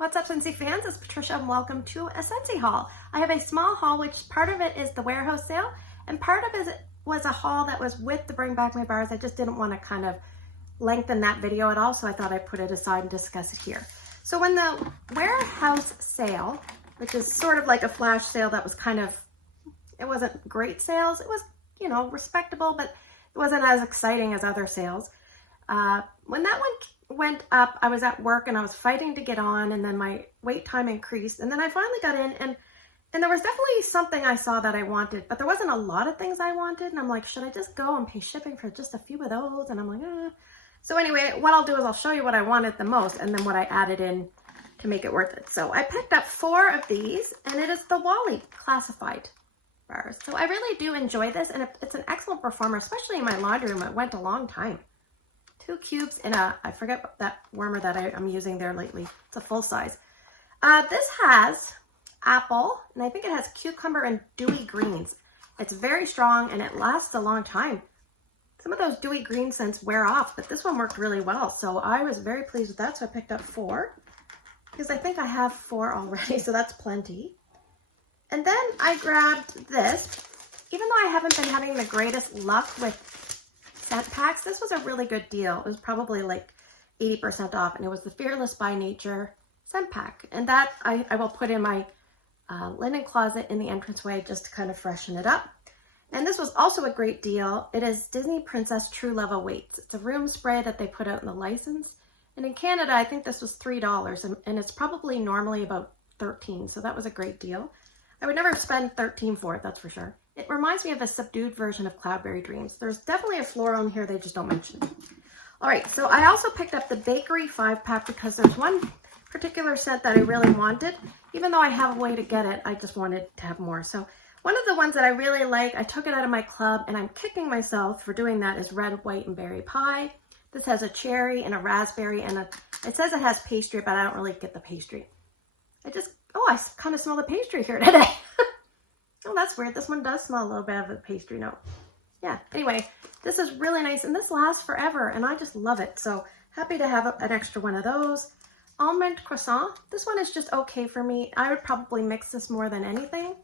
What's up, Scentsy fans? It's Patricia and welcome to a Scentsy haul. I have a small haul, which part of it is the warehouse sale and part of it was a haul that was with the Bring Back My Bars. I just didn't want to kind of lengthen that video at all, so I thought I'd put it aside and discuss it here. So when the warehouse sale, which is sort of like a flash sale that was kind of, it wasn't great sales. It was, you know, respectable, but it wasn't as exciting as other sales. When that one went up, I was at work and I was fighting to get on, and then my wait time increased, and then I finally got in, and there was definitely something I saw that I wanted, but there wasn't a lot of things I wanted, and I'm like, should I just go and pay shipping for just a few of those? And I'm like, eh. So anyway, what I'll do is I'll show you what I wanted the most and then what I added in to make it worth it. So I picked up 4 of these, and it is the WATERY classified bars. So I really do enjoy this, and it's an excellent performer, especially in my laundry room. It went a long time. 2 cubes in a, I forget that warmer that I'm using there lately. It's a full size. This has apple, and I think it has cucumber and dewy greens. It's very strong and it lasts a long time. Some of those dewy green scents wear off, but this one worked really well. So I was very pleased with that. So I picked up 4 because I think I have 4 already. So that's plenty. And then I grabbed this. Even though I haven't been having the greatest luck with scent packs, this was a really good deal. It was probably like 80% off, and it was the Fearless by Nature scent pack. And that I will put in my linen closet in the entranceway just to kind of freshen it up. And this was also a great deal. It is Disney Princess True Love Awaits. It's a room spray that they put out in the license. And in Canada, I think this was $3, and it's probably normally about $13. So that was a great deal. I would never spend $13 for it, that's for sure. It reminds me of a subdued version of Cloudberry Dreams. There's definitely a floral in here, they just don't mention it. All right, so I also picked up the Bakery 5-pack because there's one particular scent that I really wanted. Even though I have a way to get it, I just wanted to have more. So one of the ones that I really like, I took it out of my club, and I'm kicking myself for doing that, is Red, White, and Berry Pie. This has a cherry and a raspberry, and it says it has pastry, but I don't really get the pastry. I kind of smell the pastry here today. Oh, that's weird. This one does smell a little bit of a pastry note. Yeah, anyway, this is really nice, and this lasts forever, and I just love it. So happy to have an extra one of those. Almond croissant. This one is just okay for me. I would probably mix this more than anything.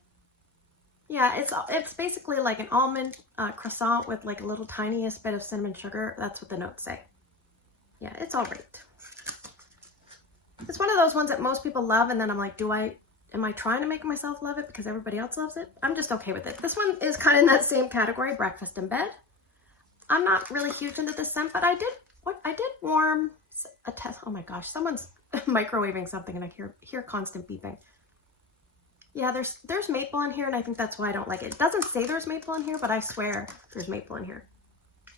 Yeah, it's basically like an almond croissant with like a little tiniest bit of cinnamon sugar. That's what the notes say. Yeah, it's all right. It's one of those ones that most people love, and then I'm like, am I trying to make myself love it because everybody else loves it? I'm just okay with it. This one is kind of in that same category, breakfast in bed. I'm not really huge into this scent, but I did warm a test. Oh my gosh, someone's microwaving something, and I hear constant beeping. Yeah, there's maple in here, and I think that's why I don't like it. It doesn't say there's maple in here, but I swear there's maple in here.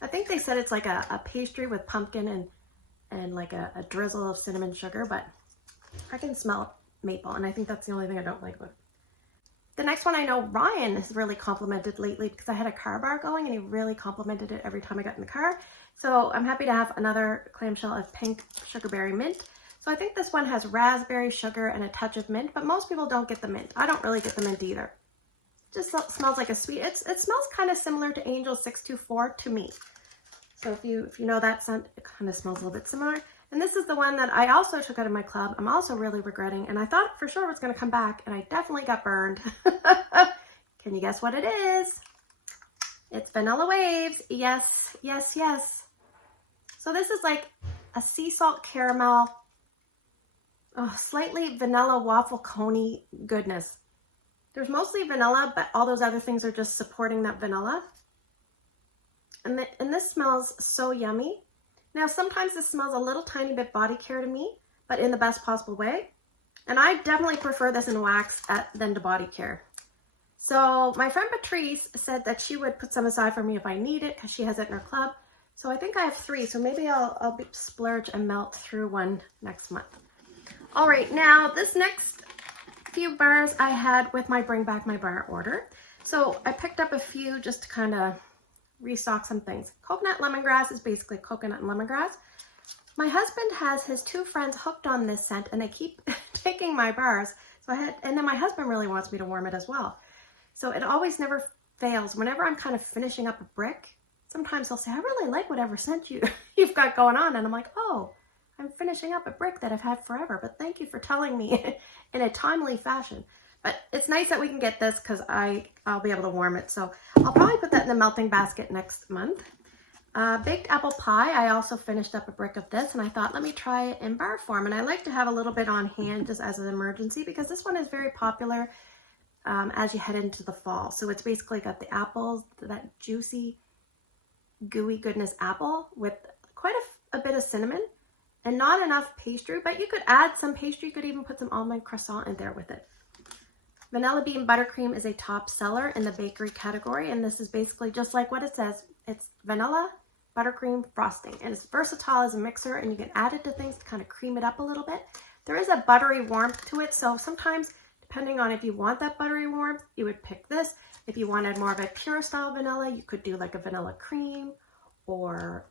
I think they said it's like a pastry with pumpkin and like a drizzle of cinnamon sugar, but I can smell maple, and I think that's the only thing I don't like about it. The next one, I know Ryan has really complimented lately because I had a car bar going, and he really complimented it every time I got in the car. So I'm happy to have another clamshell of pink sugarberry mint. So I think this one has raspberry, sugar, and a touch of mint, but most people don't get the mint. I don't really get the mint either. It just smells like a sweet, it smells kind of similar to Angel 624 to me. So if you know that scent, it kind of smells a little bit similar. And this is the one that I also took out of my club. I'm also really regretting, and I thought for sure it was going to come back, and I definitely got burned. Can you guess what it is? It's Vanilla Waves. Yes, yes, yes. So this is like a sea salt caramel, slightly vanilla waffle coney goodness. There's mostly vanilla, but all those other things are just supporting that vanilla. And this smells so yummy. Now, sometimes this smells a little tiny bit body care to me, but in the best possible way. And I definitely prefer this in wax than to body care. So my friend Patricia said that she would put some aside for me if I need it, because she has it in her club. So I think I have 3, so maybe I'll splurge and melt through one next month. All right, now this next few bars I had with my Bring Back My Bar order. So I picked up a few just to kind of restock some things. Coconut lemongrass is basically coconut and lemongrass. My husband has his 2 friends hooked on this scent, and they keep taking my bars. And then my husband really wants me to warm it as well. So it always never fails. Whenever I'm kind of finishing up a brick, sometimes they'll say, I really like whatever scent you've got going on. And I'm like, oh, I'm finishing up a brick that I've had forever, but thank you for telling me in a timely fashion. But it's nice that we can get this because I'll be able to warm it. So I'll probably put that in the melting basket next month. Baked apple pie, I also finished up a brick of this, and I thought, let me try it in bar form. And I like to have a little bit on hand just as an emergency because this one is very popular as you head into the fall. So it's basically got the apples, that juicy, gooey goodness apple with quite a bit of cinnamon and not enough pastry, but you could add some pastry. You could even put some almond croissant in there with it. Vanilla bean buttercream is a top seller in the bakery category, and this is basically just like what it says. It's vanilla buttercream frosting, and it's versatile as a mixer, and you can add it to things to kind of cream it up a little bit. There is a buttery warmth to it, so sometimes, depending on if you want that buttery warmth, you would pick this. If you wanted more of a pure style vanilla, you could do like a vanilla cream or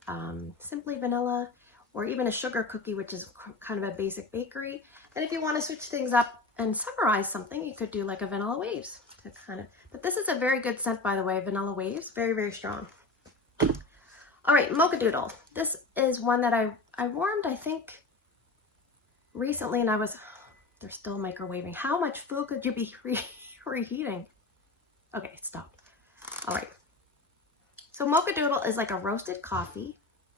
simply vanilla, or even a sugar cookie, which is kind of a basic bakery. And if you want to switch things up and summarize something, you could do like a vanilla waves. But this is a very good scent, by the way, vanilla waves, very, very strong. All right, MOCHADOODLE. This is one that I warmed, I think, recently, and they're still microwaving. How much food could you be reheating? Okay, it stopped. All right. So MOCHADOODLE is like a roasted coffee,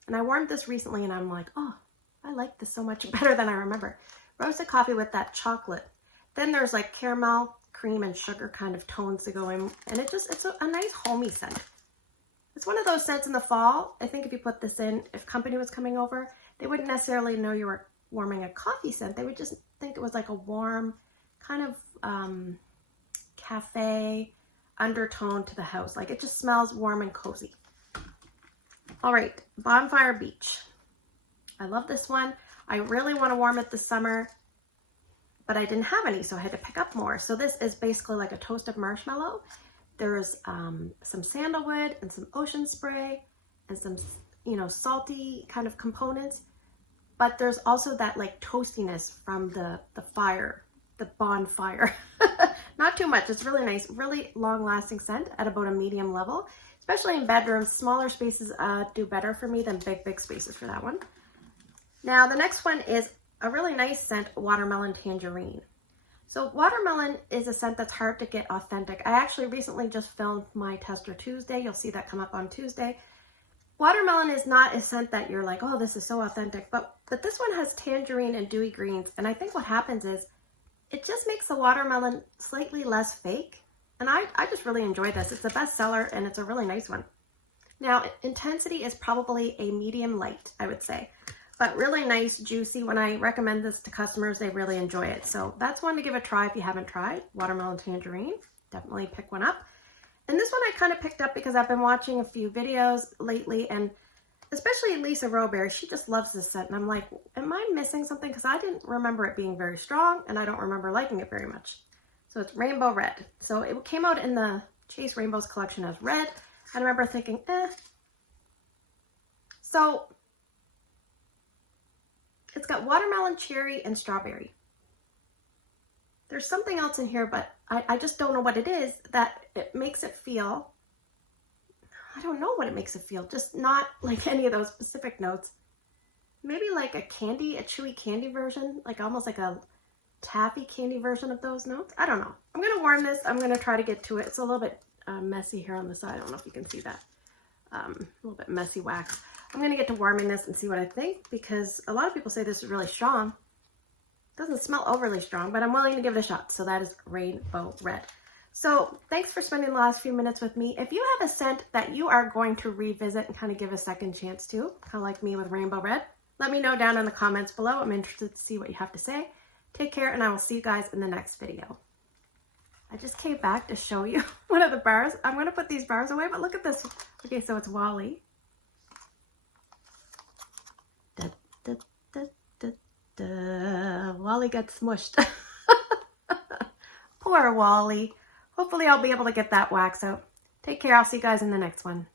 and I warmed this recently, and I'm like, oh, I like this so much better than I remember. Roasted coffee with that chocolate. Then there's like caramel, cream, and sugar kind of tones to go in, and it's a nice homey scent. It's one of those scents in the fall. I think if you put this in, if company was coming over, they wouldn't necessarily know you were warming a coffee scent. They would just think it was like a warm kind of cafe undertone to the house. Like it just smells warm and cozy. All right, Bonfire Beach. I love this one. I really want to warm it this summer, but I didn't have any, so I had to pick up more. So this is basically like a toasted marshmallow. There's some sandalwood and some ocean spray and some, salty kind of components. But there's also that like toastiness from the fire, the bonfire. Not too much. It's really nice, really long lasting scent at about a medium level, especially in bedrooms. Smaller spaces do better for me than big spaces for that one. Now the next one is a really nice scent, watermelon tangerine. So watermelon is a scent that's hard to get authentic. I actually recently just filmed my Tester Tuesday. You'll see that come up on Tuesday. Watermelon is not a scent that you're like, oh, this is so authentic, but this one has tangerine and dewy greens. And I think what happens is it just makes the watermelon slightly less fake. And I just really enjoy this. It's a bestseller and it's a really nice one. Now, intensity is probably a medium light, I would say. But really nice, juicy. When I recommend this to customers, they really enjoy it. So that's one to give a try if you haven't tried. Watermelon tangerine. Definitely pick one up. And this one I kind of picked up because I've been watching a few videos lately, and especially Lisa Rowberry, she just loves this scent. And I'm like, am I missing something? Because I didn't remember it being very strong, and I don't remember liking it very much. So it's Rainbow Red. So it came out in the Chase Rainbows collection as red. I remember thinking, So it's got watermelon, cherry, and strawberry. There's something else in here, but I just don't know what it is that it makes it feel. I don't know what it makes it feel. Just not like any of those specific notes. Maybe like a chewy candy version, like almost like a taffy candy version of those notes. I don't know. I'm going to warm this. I'm going to try to get to it. It's a little bit messy here on the side. I don't know if you can see that. A little bit messy wax. I'm going to get to warming this and see what I think, because a lot of people say this is really strong. It doesn't smell overly strong, but I'm willing to give it a shot. So that is Rainbow Red. So thanks for spending the last few minutes with me. If you have a scent that you are going to revisit and kind of give a second chance to, kind of like me with Rainbow Red, let me know down in the comments below. I'm interested to see what you have to say. Take care, and I will see you guys in the next video. I just came back to show you one of the bars. I'm going to put these bars away, but look at this. Okay, so it's Wally. Wally got smushed. Poor Wally. Hopefully I'll be able to get that wax out. Take care. I'll see you guys in the next one.